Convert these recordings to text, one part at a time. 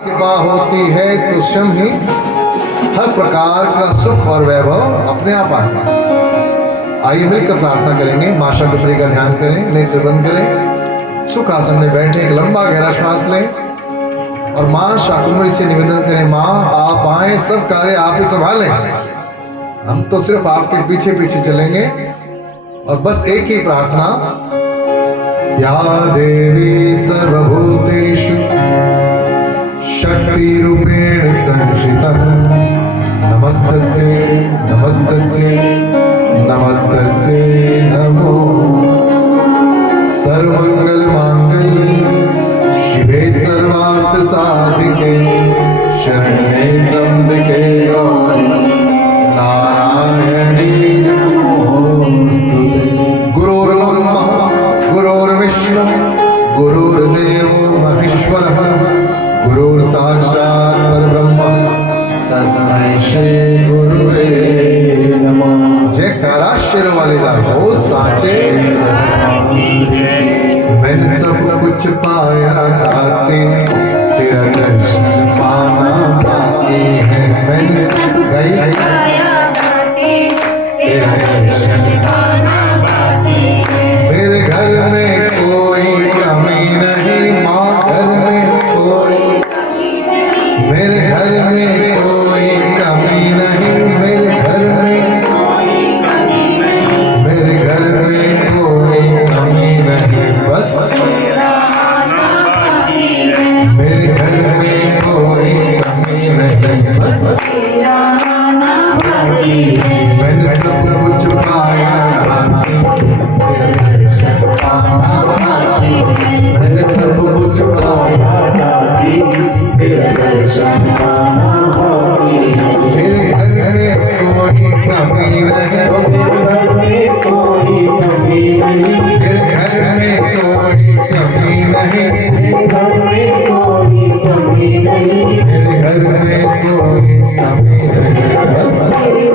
कृपा होती है तो स्वयं ही हर प्रकार का सुख और वैभव अपने आप आता है। आइए मिलकर प्रार्थना करेंगे। मां शाकंभरी का ध्यान करें, नेत्र बंद करें, सुख आसन में बैठे, एक लंबा गहरा श्वास लें और मां शाकंभरी से निवेदन करें, मां आप आए, सब कार्य आप ही संभालें, हम तो सिर्फ आपके पीछे पीछे चलेंगे। और बस एक ही प्रार्थना, या देवी सर्वभूतेषु शक्ति रूपेण संस्थितः नमस्तस्यै नमस्तस्यै नमस्तस्यै नमो। सर्वमंगल मांगल्ये शिवे सर्वार्थ साधिके शरण्ये त्र्यंबके गौरी नारायणी नमोस्तुते। गुरुर्ब्रह्मा गुरुर्विष्णु गुरुर्देवो महेश्वरः गुरुर् साक्षात् परब्रह्म तस्मै श्री गुरुवे नमः। जयकारा शेरवालीदार बोल साचे। मैंने सब कुछ पाया दाते, तेरा दर्शन पाना बाकी है। मैंने सब गई तेरा दर्शन पाना बाकी है। मेरे घर में कोई कमी नहीं, माँ घर में कोई, मेरे घर में कोई कमी नहीं, मेरे घर में, मेरे घर में कोई कमी नहीं, बस मेरे घर में कोई कमी नहीं, बस मैंने सब कुछ पाया मैंने सब कुछ पाया तेरा दर्शन पाना बाकी है। मेरे घर में कोई कमी नहीं, मेरे घर में कोई कमी नहीं, मेरे घर में कोई कमी नहीं, मेरे घर में कोई कमी नहीं, मेरे घर में कोई कमी नहीं, बस मेरे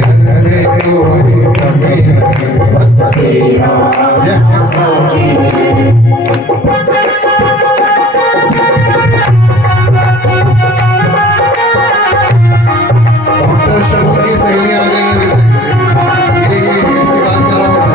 घर में कोई कमी नहीं, बस तेरा बाकी है। डॉक्टर शर्मा की सहेली आ गई है, इसकी बात कर रहा हूँ।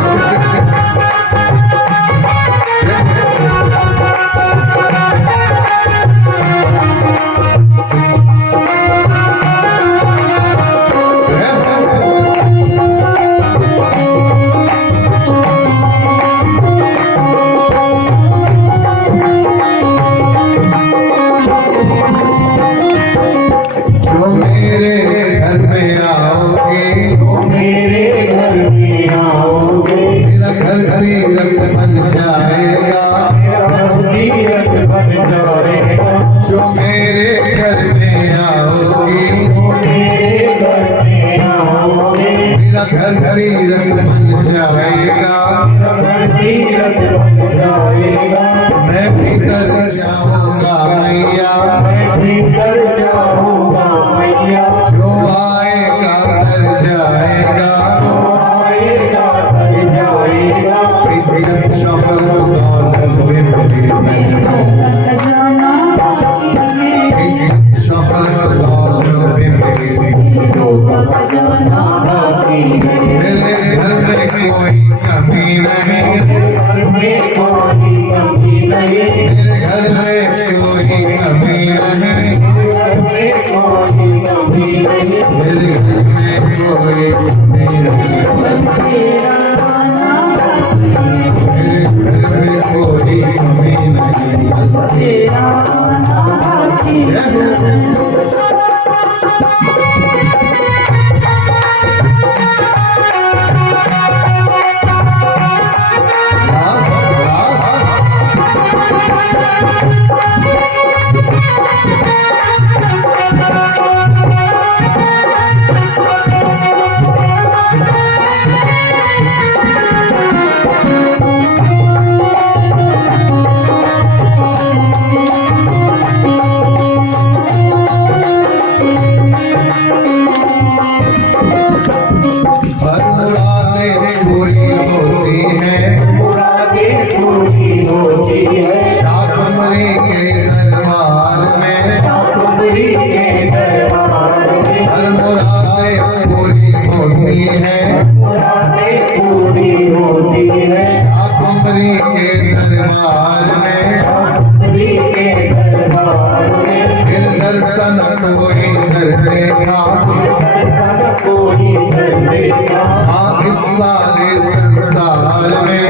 घर तीरथ बन जाएगा, घर तीरथ बन जाएगा। मैं भीतर जाऊंगा मैया, मैं भीतर जाऊंगा मैया। जो आएगा तर जाएगा, जो आएगा तर जाएगा। इज्जत शोहरत दौलत बिगड़ी इज्जत शोहरत दौलत बिगड़ी मेरे घर में कोई कमी नहीं, मेरे घर में कोई कमी नहीं, मेरे घर में कोई कमी नहीं, मेरे घर में कोई कमी नहीं, मेरे घर में कोई कमी नहीं, बस मेरे घर में कोई कमी नहीं, बस शाकंभरी दर्शन कोई करने का, दर्शन कोई करने का, इस सारे संसार में,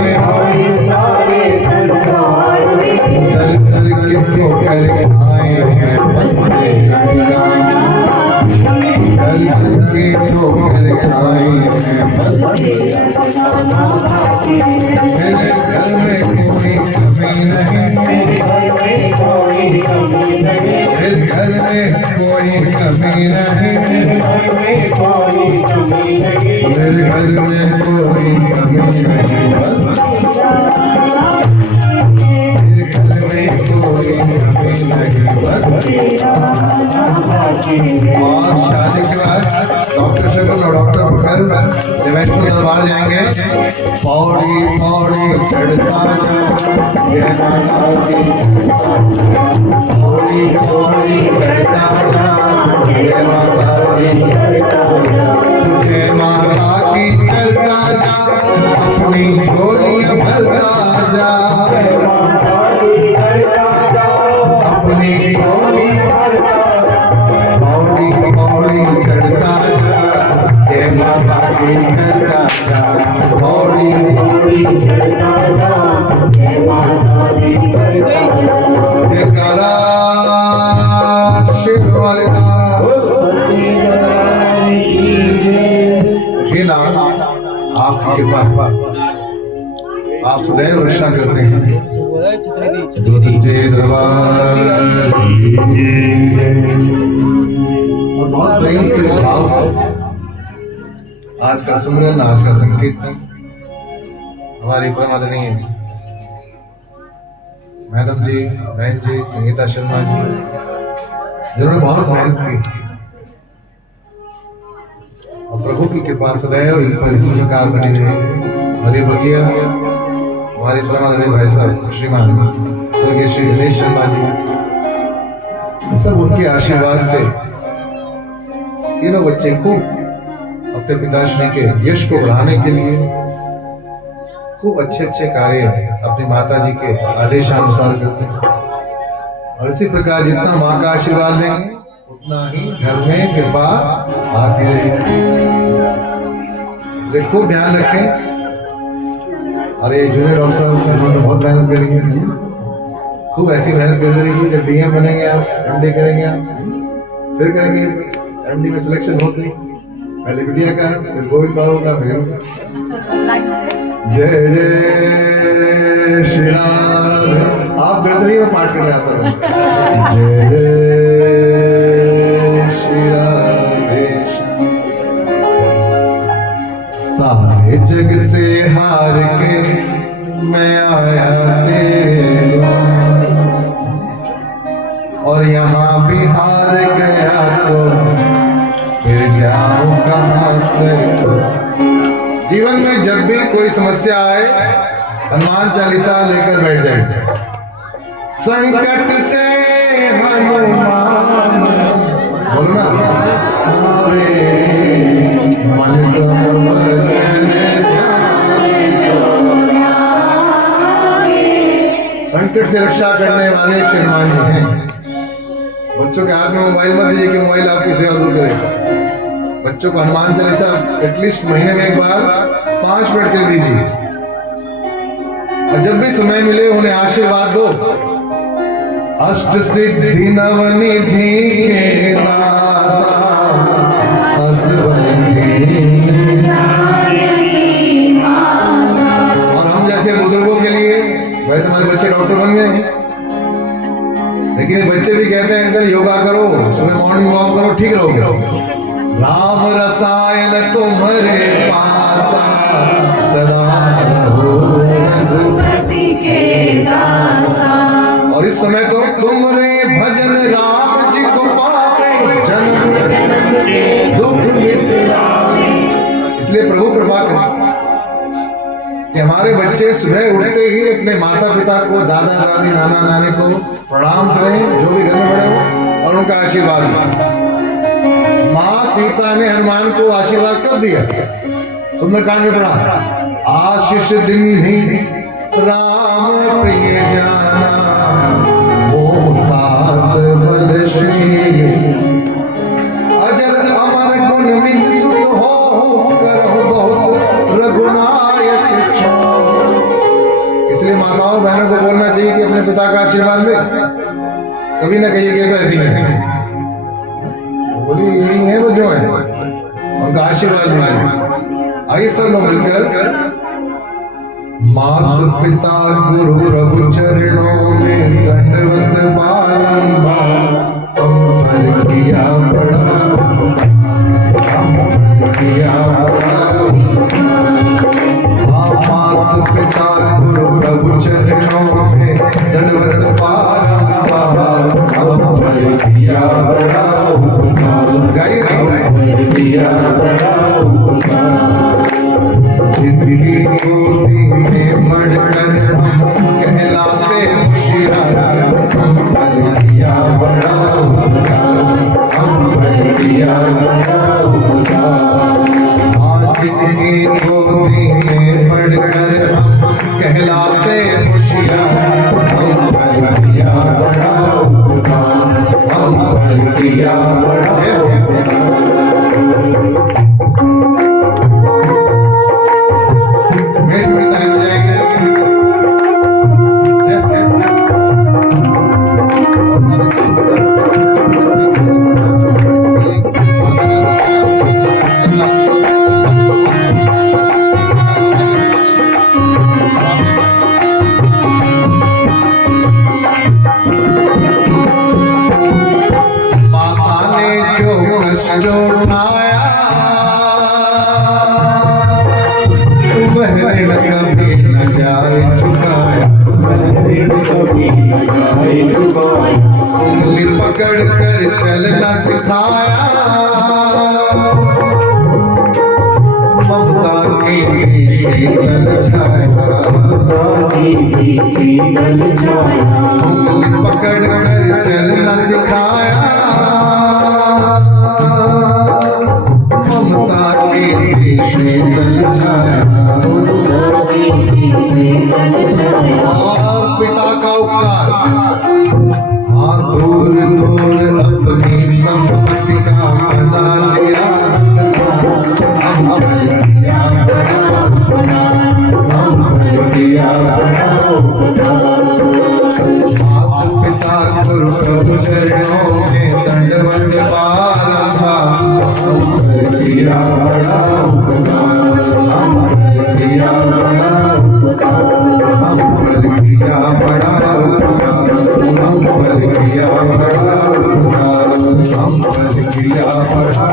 इस सारे संसार में दर दर के ठोकर खाए हैं बस तेरा ठिकाना, दर दर के ठोकर खाए हैं बस तेरा ठिकाना। मेरे घर में कोई कमी नहीं, मेरे घर में कोई कमी नहीं, मेरे घर में कोई कमी नहीं, मेरे घर में कोई कमी नहीं, मेरे घर में कोई कमी नहीं, बस मेरे घर में कोई कमी नहीं, बस। और शादी के बाद डॉक्टर शक्ल और डॉक्टर बकर देवेंद्र दरबार जाएंगे। पौड़ी पौड़ी चढ़ता जा, जय माता दी, पौड़ी पौड़ी चढ़ता जा, जय माता दी, तुझे माता की करता जा, अपनी झोलियां भरता जा, जय माता दी करता जा, अपनी झोली करता जा, पौड़ी पौड़ी चढ़ता जा, जय माता की करता जा, पौड़ी पौड़ी चढ़ता जा, जय माता दी करता जा। जयकारा शिव वाले नाम। हे नाम, आपकी कृपा आप सदैव रक्षा करते हैं। जो सच्चे दरबार की जय। और बहुत प्रेम से भाव से आज का सुमरन, आज का संकीर्तन हमारी परमादरणीय मैडम जी, बहन जी, संगीता शर्मा जी, जिन्होंने बहुत मेहनत की और प्रभु की कृपा सदैव इन पर इसी प्रकार बनी रही। और ये बगिया हमारे परमादरणीय भाई साहब श्रीमान स्वर्गीय श्री गणेश शर्मा जी, सब उनके आशीर्वाद से तीनों बच्चे खूब अपने पिताश्री के यश को बढ़ाने के लिए खूब अच्छे अच्छे कार्य अपनी माता जी के आदेशानुसार करते हैं। और इसी प्रकार जितना माँ का आशीर्वाद देंगे उतना ही घर में कृपा आती रहेगी। इसलिए खूब ध्यान रखें। और ये जूनियर डॉक्टर साहब उन्होंने बहुत मेहनत करी है, खूब ऐसी मेहनत करते रहिए। जब डीएम बनेंगे आप, एमडी करेंगे आप, फिर करेंगे एमडी में सिलेक्शन होते, पहले बिटिया का, फिर गोविंद बाबू का, फिर उनका। जय जय श्री राम। आप बेहतरीन में पाठ करने आता हूँ। जय जय श्री राधे श्याम। सारे जग से हार के मैं आया तेरे द्वार, और यहाँ भी हार गया तो फिर जाऊं कहाँ से। जीवन में जब भी कोई समस्या आए, हनुमान चालीसा लेकर बैठ जाए। संकट से हनुमान बोलो ना, मन को वचन संकट से रक्षा करने वाले श्री हनुमान जी हैं। बच्चों के हाथ में मोबाइल मत दीजिए कि मोबाइल आपकी सेवा दूर करेगा। बच्चों को हनुमान चालीसा एटलीस्ट महीने में एक बार 5 मिनट के लिए दीजिए, और जब भी समय मिले उन्हें आशीर्वाद दो। अष्ट सिद्धि नवनिधि के दाता, और हम जैसे बुजुर्गों के लिए, भाई तुम्हारे बच्चे डॉक्टर बन गए हैं, लेकिन बच्चे भी कहते हैं अंकल योगा करो, सुबह मॉर्निंग वॉक करो, ठीक रहोगे। राम रसायन तुम्हारे पासा, सदा रहो रघुपति के दासा। और इस समय तो तुमरे भजन राम जी को पावे, जन्म जन्म के दुख बिसरावे। इसलिए प्रभु कृपा करें कि हमारे बच्चे सुबह उठते ही अपने माता पिता को, दादा दादी, नाना नानी को प्रणाम करें, जो भी घर में बड़े हो, और उनका आशीर्वाद लें। माँ सीता ने हनुमान को आशीर्वाद कब दिया? सुंदरकांड में पढ़ा, आशीष दिन ही राम प्रिय जाना, ओ तात बल श्री कभी ना कहिए कि तो ऐसी है, बोली यही है वो जो है, उनका आशीर्वाद लीजिए। आइए सब लोग मिलकर मात पिता गुरु प्रभु चरणों में दंडवत बारंबार, हम पर किया बड़ा हम पर किया बड़ा। मात पिता गुरु प्रभु चरणों में दंडवत बारंबार, हम पर किया बड़ा किया बड़ा जिंदगी गोदी में मढ़कर हम कहलाते होशियार, हम पर किया बड़ा हम पर किया बड़ा। हाँ जिंदगी गोदी में मढ़कर हम कहलाते होशियार, हम पर किया बड़ा हम पर किया बड़ा। जो उठाया वह ऋण कभी न जाए चुकाया, कभी न जाए चुकाया। उंगली पकड़ कर चलना सिखाया, ममता की शीतल छाया, शीतल छाया। उंगली पकड़ कर चलना सिखाया, ममता की शीतल छाया। और पिता का उपकार, हाँ दूर दूर अपनी संपत्ति का बना दिया, हम पर किया माता पिता गुरु प्रभु चरणों में दंडवत बारंबार, हम पर किया बड़ा हम पर किया बड़ा हम पर किया बड़ा हम पर किया बड़ा हम पर किया बड़ा हम पर किया बड़ा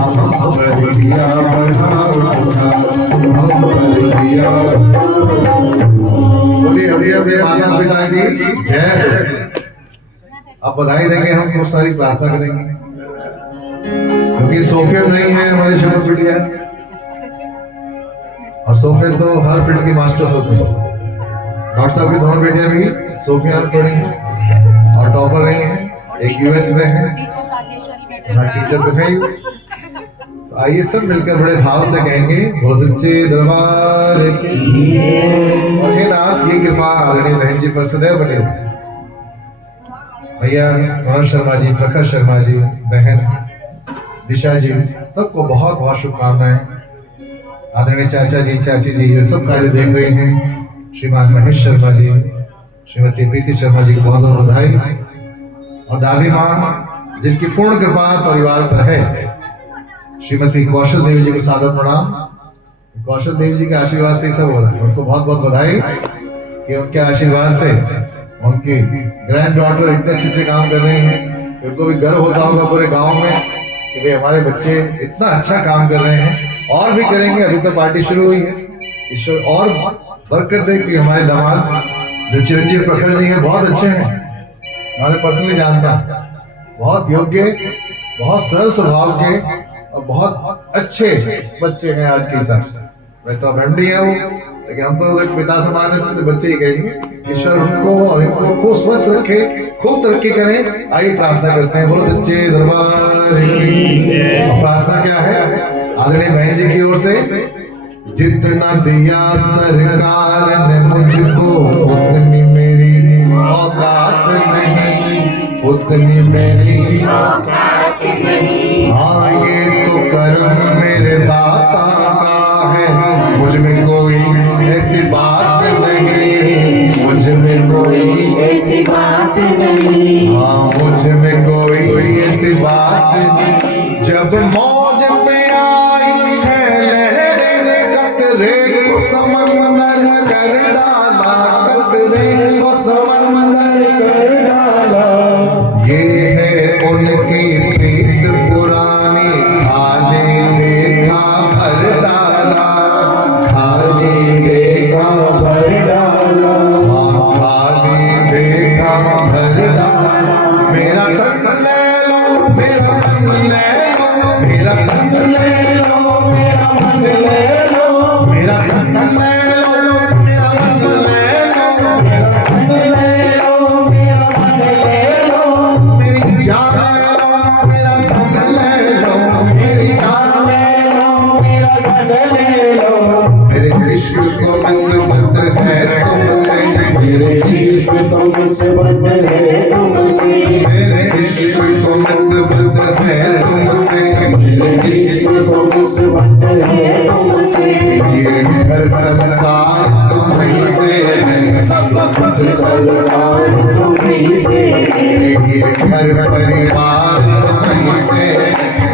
हम पर किया बड़ा हम पर किया। बोलिए अभी अपने माता पिता की जय। अब बधाई देंगे, हम खूब सारी प्रार्थना करेंगे क्योंकि सोफिया नहीं है हमारे छोटे बिटिया, और सोफिया तो हर फील्ड की मास्टर्स होती है। डॉक्टर साहब की दोनों बेटियां भी सोफिया में पढ़ी हैं और टॉपर रही हैं, एक यूएस में है, टीचर तो है। तो आइए सब मिलकर बड़े भाव से कहेंगे बोलो सच्चे दरबार की। और हे नाथ ये कृपा आदरणीय बहन जी पर सदैव बने रहे। भैया मनोज शर्मा जी, प्रखर शर्मा जी, बहन दिशा जी, सबको बहुत बहुत शुभकामनाएं। आदरणीय चाचा जी, चाची जी जो सब कार्य देख रहे हैं, श्रीमान महेश शर्मा जी, श्रीमती प्रीति शर्मा जी को बहुत बहुत बधाई। और दादी माँ जिनकी पूर्ण कृपा परिवार पर है, श्रीमती कौशल देवी जी को सादर प्रणाम। कौशल देवी जी के आशीर्वाद से सब हो रहा है, उनको बहुत बहुत बधाई कि उनके आशीर्वाद से उनकी ग्रैंड डॉटर इतने अच्छे अच्छे काम कर रही हैं। उनको भी गर्व होता होगा पूरे गांव में कि भाई हमारे बच्चे इतना अच्छा काम कर रहे हैं और भी करेंगे। अभी तो पार्टी शुरू हुई है, ईश्वर और बरकत दे कि हमारे दामाद जो चिरंजीव प्रखर जी हैं बहुत अच्छे हैं, हमारे पर्सनली जानता, बहुत योग्य, बहुत सरल स्वभाव के और बहुत अच्छे बच्चे हैं आज के हिसाब से। मैं तो एमडी है वो, लेकिन हम तो एक पिता समान है, तो बच्चे ही कहेंगे। ईश्वर उनको और इनको खूब स्वस्थ रखे, खूब तरक्की करें। आइए प्रार्थना करते हैं, बोलो सच्चे दरबार की। और प्रार्थना क्या है आदरणीय बहन जी की ओर से, जितना दिया सरकार ने मुझको उतनी मेरी औकात नहीं, उतनी मेरी औकात नहीं। हाँ ये तो कर्म मेरे दाता का है, मुझ में कोई ऐसी बात में कोई ऐसी बात नहीं, हाँ मुझ में कोई ऐसी बात नहीं। जब मौज पे आई है लहरें, कतरे को समंदर कर डाला, कतरे को समंदर कर डाला। ये है उनकी प्रीत पुरानी, खाने देखा भर डाला, खाने देखा भर डाला, खाली देखा भर डाला। मेरा तन ले लो, मेरा मन ले लो, मेरा तन ले लो, मेरा मन ले लो, मेरा तन ले लो, मेरा मन ले लो, मेरा मन ले लो, मेरा मन ले लो, मेरी जान ले लो, मेरा धन ले लो, मेरी जान ले लो, मेरा धन ले लो। मेरे इश्क को निस्बत है तुमसे, मेरे इश्क तो निस्बत है तुमसे, मेरे इश्क को निस्बत है तुमसे, मेरे इश्क तो निस्बत है तुमसे। ये घर संसार तुम्हीं से है, सब कुछ संसार तुम्हीं से, ये घर परिवार तुम्हीं से,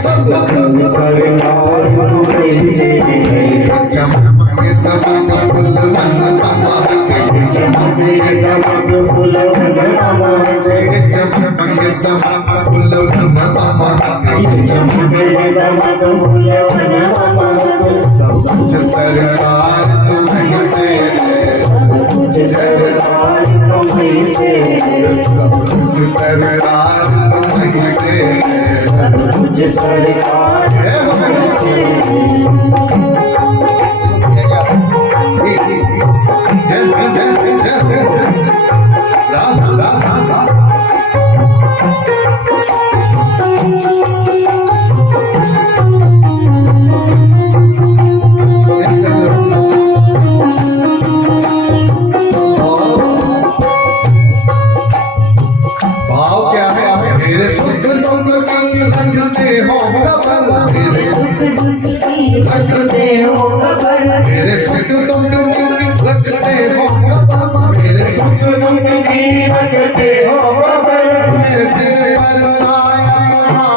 सब कुछ सरकार तुम्हीं से। चमके दमक फुल मन महके, चमके दमक फूल मन महके, चमके दमक फुल मन महके, चमके दमक फूल मन महके। सब कुछ सरकार तुम्हीं से है, कुछ सरकार तुम्हीं से, सब कुछ सरकार तुम्हीं से है। कुछ सरकार तुम्हीं से। जय जय जय जय जय राम राम राम। भाव क्या है? मेरे सुख दुख की रखते हो खबर, मेरे रखते हो खबर, मेरे सुख दुख की रखते हो खबर, मेरे सुख दुख की रखते हो खबर। मेरे सिर पर साया तुम्हारा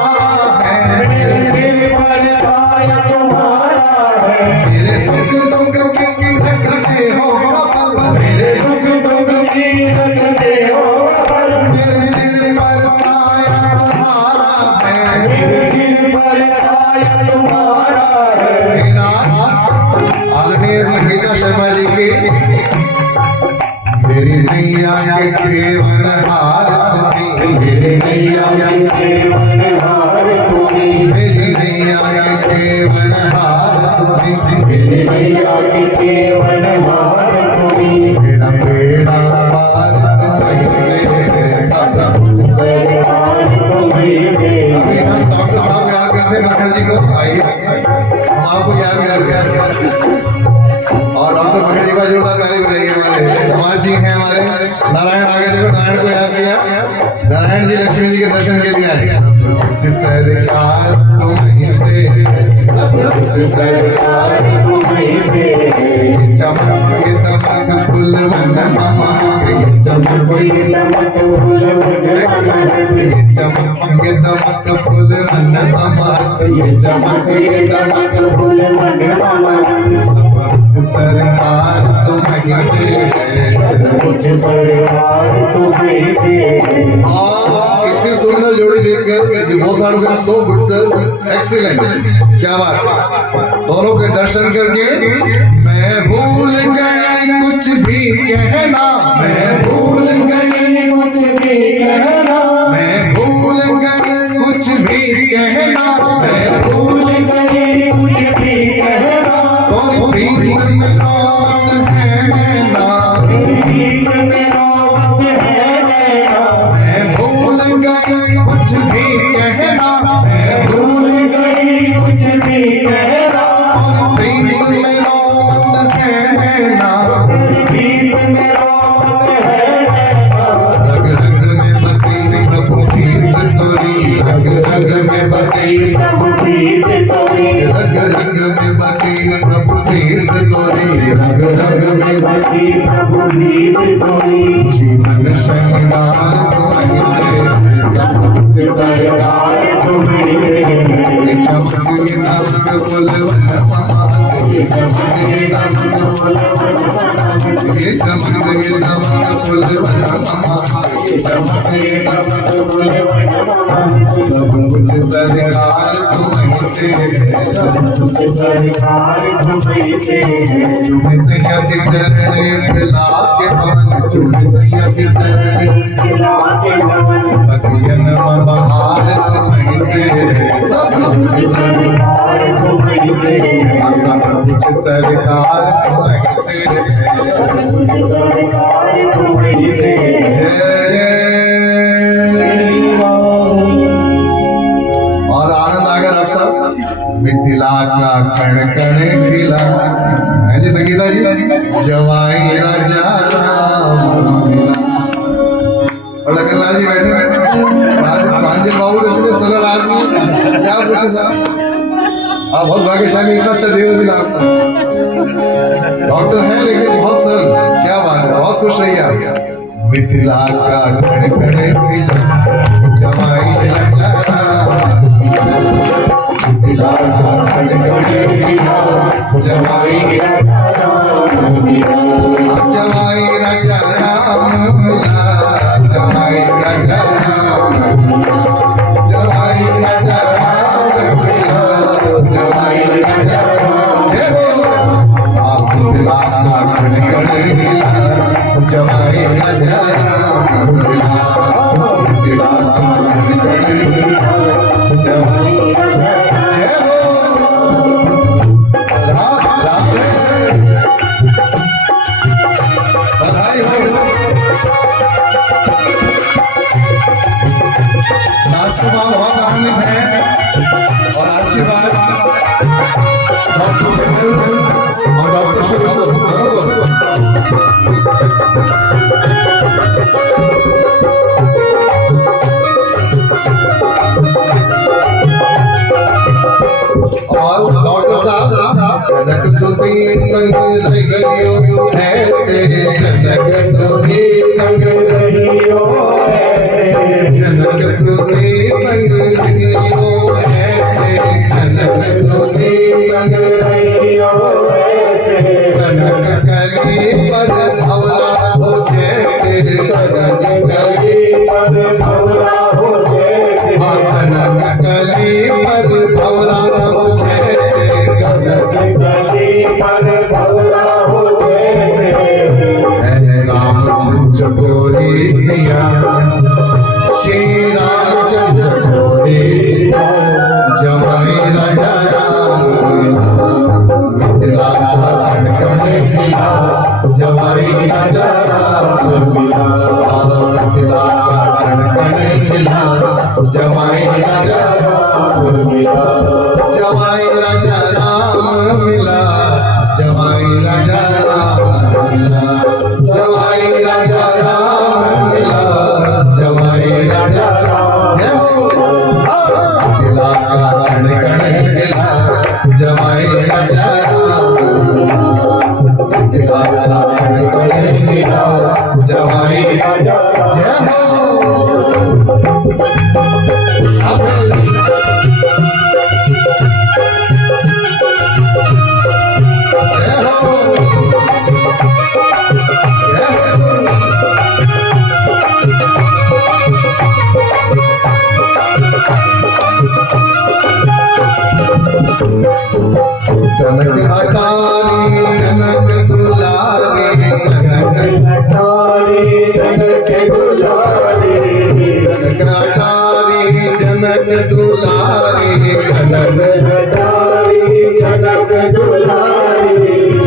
है, मेरे सिर पर साया तुम्हारा है, मेरे सुख दुख की रखते हो खबर, मेरे सुख दुख की रखते हो खबर। मेरे सिर पर साया तुम्हारा है, मेरे सिर पर साया तुम्हारा है। मेरा आदरणीय संगीता शर्मा जी की मेरी नैया के केवन हार तुम्हें, मेरे नैया के केवन हार तुम्हें, मेरी नैया के केवन हार तुम्हें, मेरे नैया के केवन हार तुम्हें। मेरा बेड़ा पार तुम्हीं से है, सब कुछ सरकार तुम्हीं से। अभी हम डॉक्टर साहब याद करते हैं मखर जी को, आइए हम आपको याद कर और डॉक्टर मखर जी का जोरदार ताली बजाइए। हमारे धमाल जी हैं, हमारे नारायण आगे देखो, नारायण को याद किया, नारायण जी लक्ष्मी जी के दर्शन के लिए आए। सब कुछ सरकार तुम्हीं से, सब कुछ सरकार तुम्हीं से। चमके दमक फुल मन महके, चमके दमक फूल मन महके, चमके दमक फुल मन महके, चमके दमक फूल मन महके। सब कुछ सरकार तुम्हीं से है। कुछ सरकार तुम्हीं से। इतनी सुंदर जोड़ी देखकर ये both are so good sir, excellent, क्या बात है। दोनों के दर्शन करके मैं भूल गई कुछ भी कहना, मैं भूल गई कुछ भी कहना, मैं भूल गई कुछ भी कहना, मैं भूल गई कुछ भी कहना। तो प्रीत में रोत है नैना, प्रीत में रोवत है नैना। मैं भूल गई कुछ भी कहना, मैं भूल गई कुछ भी कहना। और प्रीत में रोत है नैना, प्रीत में रोवत है नैना। रग रग में बसी प्रभु प्रीत कोई जीवन श्रृंगार तुम्हीं से सब कुछ सरकार तुम्हीं से ये चमक ये दमक बुलवत पहाड़ ये चमक ये दमक ये चमक ये दमक बुलवत पहाड़ ये चमक ये दमक बुलवत सब कुछ सरकार तुम्हीं से सब कुछ सरकार तुम्हीं से चुमे सैया के चरण खिला के पवन चुमे सैया के चरण खिला के पवन बगियन में बहार तुम्हीं से सब कुछ सरकार तुम्हीं से सब कुछ सरकार तुम्हीं से सब कुछ सरकार तुम्हीं से जय और आनंद आ गया डॉक्टर साहब मिथिला का कण कण खिला है जी संगीता जी जवाई राजा राम मिला और लखनलाल जी बैठे प्रांजल बाबू इतने सरल आदमी क्या पूछे साहब आप बहुत भाग्यशाली इतना अच्छा देव मिला आपको डॉक्टर है लेकिन बहुत सरल क्या बात है बहुत खुश रहिए आप मिथिला का कण कण खिला जवाई राजा राम मिथिला का कण कण खिला जवाई राजा राम मिला जवाई राजा राम मिला जवाई राजा राम मिला जवाई राजा राम मिला जवाई राजा राम जय हो आप मिथिला का कण कण खिला जवाई राजा राम मिला मिथिला का कण कण खिला जवाई राजा जय हो राधे बधाई हो आशीर्वाद बहुत आनंदित है और आशीर्वाद और डॉक्टर और डॉक्टर साहब जनक सुधी संग रहियो ऐसे जनक सुधी संग रहियो ऐसे जनक सुधी संग रहियो ऐसे जनक सुधी संग रहियो ऐसे जनक कली पद भवरा हो जैसे जनक कली पद भवरा हो जैसे जनक कली पद भवरा हो जैसे जनक कली पद भवरा हो जैसे रामचंद्र बोले सिया श्री रामचंद्र बोले सिया जवाई राजा राम मिथिला का कण कण खिला जवाई राजा राम मिला मिथिला का कण कण खिला जवाई राजा राम मिला जवाई राजा राम मिला जवाई राजा राम मिला जवाई राजा राम मिला जवाई राजा राम जय हो मिथिला का कण कण खिला जवाई राजा राम मिथिला का कण कण खिला जवाई राजा जय जनक हटारी जनक दुलारी जनक हटारी जनक दुलारी जनक हटारी जनक दुलारी जनक हटारी जनक दुलारी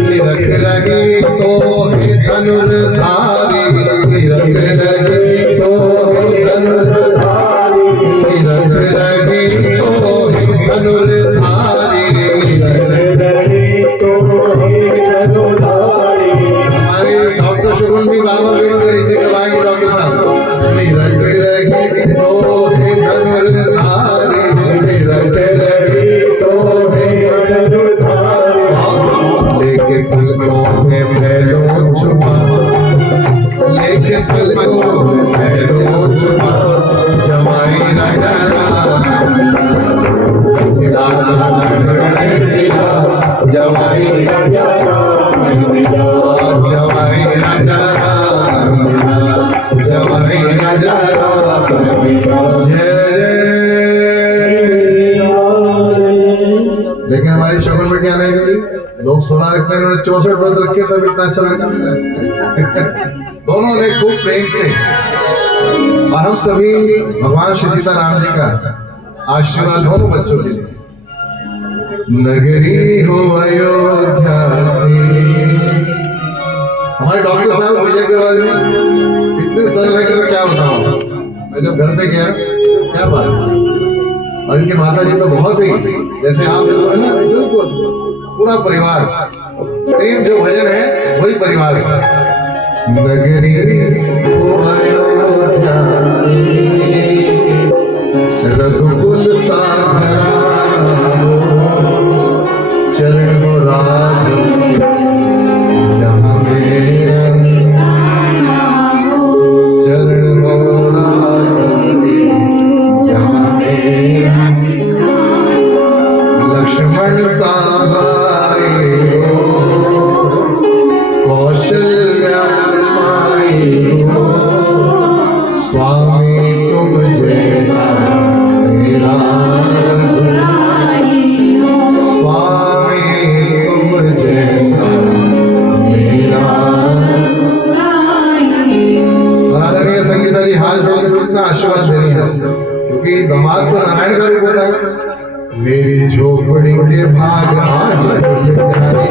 निरख रही तो है धनुर्धारी निरख रही तो है धनुर्धारी निरख रही तो है धनुर्धारी रही तो धनुधारी हमारे डॉक्टर शुभम भी बाबा वेट कर रही थी कब आएंगे डॉक्टर साहब निरख रही तो है धनुर्धारी निरख रही तो है धनुधारी लेके पलकों में फैलो छुपा पलकों में पैरों छुपा जमाई राजा राम जमाई राजा जमाई राजा जमाई राजा जय लेकिन हमारी शक्ल में क्या रह गई? लोग सोना रखते हैं, इन्होंने 64 व्रत रखे तब इतना अच्छा लगा। दोनों ने खूब प्रेम से, और हम सभी भगवान श्री सीताराम जी का आशीर्वाद दोनों बच्चों के लिए। नगरी हो अयोध्या से, हमारे डॉक्टर साहब विजय के बाद में इतने साल लगे तो क्या बताऊं। मैं जब घर पे गया, क्या बात है, और इनके माता जी तो बहुत ही जैसे आप लोग है ना, बिल्कुल पूरा परिवार, सेम जो भजन है वही परिवार है। नगरी हो अयोध्या से रघुकुल सागरा चरण हो राग जहाँ मेरा चरण हो राग जहाँ मेरा लक्ष्मण साभाए हो कौशल्या माए हो स्वामी तुम जैसा मेरा स्वामी तुम जैसा मेरा। और आदरणीय संगीता जी हाथ जोड़ के कितना आशीर्वाद दे रही है, क्योंकि दामाद तो नारायण का रूप होता है। मेरी झोपड़ी के भाग आज खुल जाए,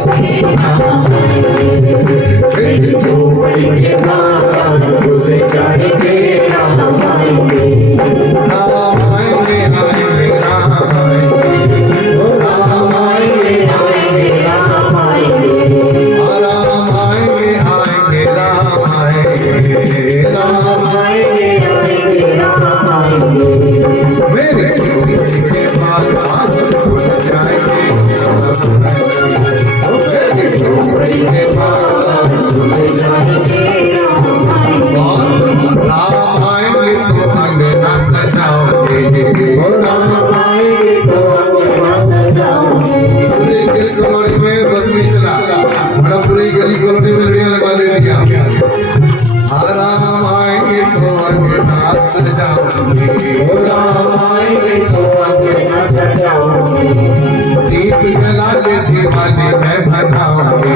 मेरी झोपड़ी के भाग आज खुल जाएंगे। राम आएंगे राम आएंगे राम आएंगे राम आएंगे राम आएंगे राम आएंगे आएंगे राम आएंगे राम आएंगे राम आएंगे। मेरे झोपड़ी के भाग आज खुल जाएंगे, मेरे झोपड़ी के भाग आज खुल जाएंगे। राम आएंगे तो अंगना सजाओगे, राम आएंगे तो अंगना सजाओगे। पूरी गली कॉलोनी में बस नहीं चला, बड़ा पूरी गली कॉलोनी में लड़ियां लगवा दे दिया। राम आएंगे तो अंगना सजाओगे, राम आएंगे तो अंगना सजाओगे। दीप जला के दिवाली में बनाओगे,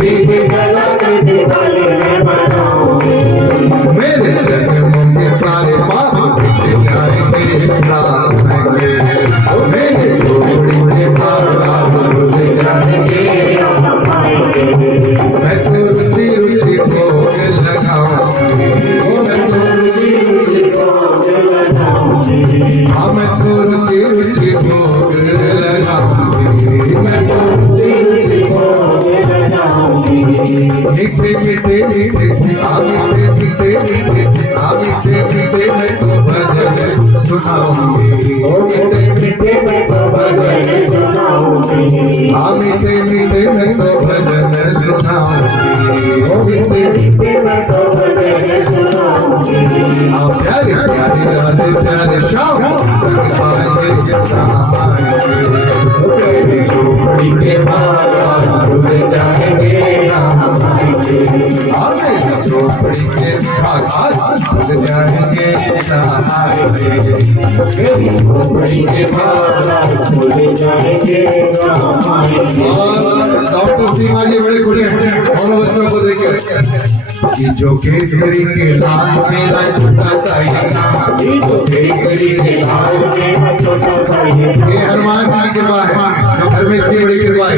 दीप जला के दिवाली में बनाओगे। मेरे जन्मों के सारे पाप मिट जाएंगे, राम आएंगे। मेरे झोपड़ी के भाग आज खुल जाएंगे, राम आएंगे। मैं तो रुचि रुचि भोग लगाऊंगी, मैं तो रुचि रुचि भोग लगाऊंगी। हाँ मैं तो रुचि रुचि भोग लगाऊंगी, मैं तो रुचि रुचि भोग लगाऊंगी। मीठे मीठे मीठे मीठे मीठे मीठे मीठे मीठे मैं तो भजन सुनाऊंगी, मीठे मीठे मैं तो भजन सुनाऊंगी। हाँ मीठे मीठे मैं तो भजन सुनाऊंगी, मीठे मीठे मैं तो भजन सुनाऊंगी। आप प्यारे प्यारे राधे प्यारे श्याम संग पाएंगे राम आएंगे। मेरी झोपड़ी के भाग आज खुल जाएंगे, राम आएंगे। मेरी झोपड़ी के भाग आज खुल जाएंगे, राम आएंगे। मेरी झोपड़ी के भाग आज खुल जाएंगे, राम आएंगे। डॉक्टर सीमा जी बड़े खुश हैं दोनों बच्चों को देखकर कि जो केसरी के लाल मेरा छोटा सा ये जो केसरी के लाल मेरा छोटा सा ये हनुमान जी की कृपा है, जो घर में इतनी बड़ी कृपा है।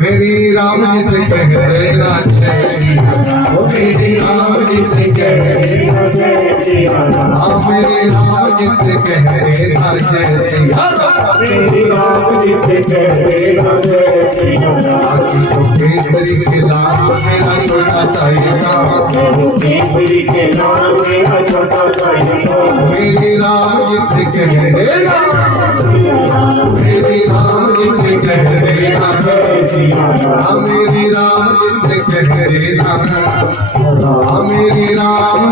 मेरी राम जी से कह तेरा जय श्री राम, मेरी राम जी से कह तेरा जय श्री राम, मेरी राम जी से कह तेरा जय श्री राम, मेरी राम जी से कह तेरा जय श्री राम। जो केसरी के लाल मेरा छोटा सा ये केसरी के लाल मेरा छोटा सा ये मेरी राम जी से कह तेरा, मेरी राम जी से कह तेरा जय श्री राम, मेरी राम जी से कह तेरा, मेरी राम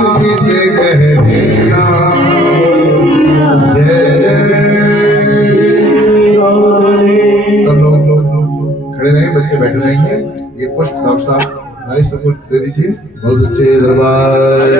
नीचे बैठे रहेंगे। ये पुष्प डॉक्टर साहब नाइस सब कुछ दे दीजिए। बहुत अच्छे दरबार।